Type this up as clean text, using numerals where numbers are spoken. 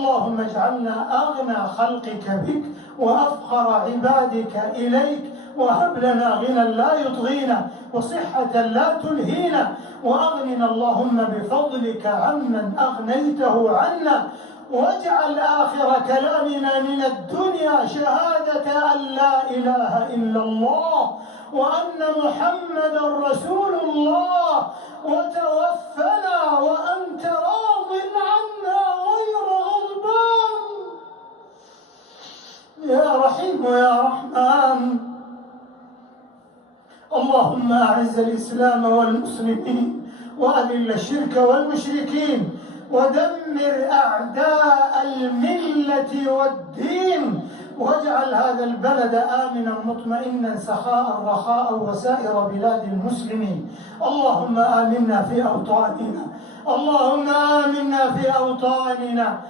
اللهم اجعلنا أغنى خلقك بك وأفقر عبادك إليك، وهب لنا غنى لا يطغينا وصحة لا تلهينا، وأغننا اللهم بفضلك عمن أغنيته عنا، واجعل آخر كلامنا من الدنيا شهادة أن لا إله إلا الله وأن محمدا رسول الله، وتوفنا وأنت راض عنا غير غضبان يا رحيم يا رحمن. اللهم أعز الإسلام والمسلمين وأذل الشرك والمشركين ودمر أعداء الملة والدين، واجعل هذا البلد آمنا مطمئنا سخاء رخاء وسائر بلاد المسلمين. اللهم آمنا في أوطاننا، اللهم آمنا في أوطاننا.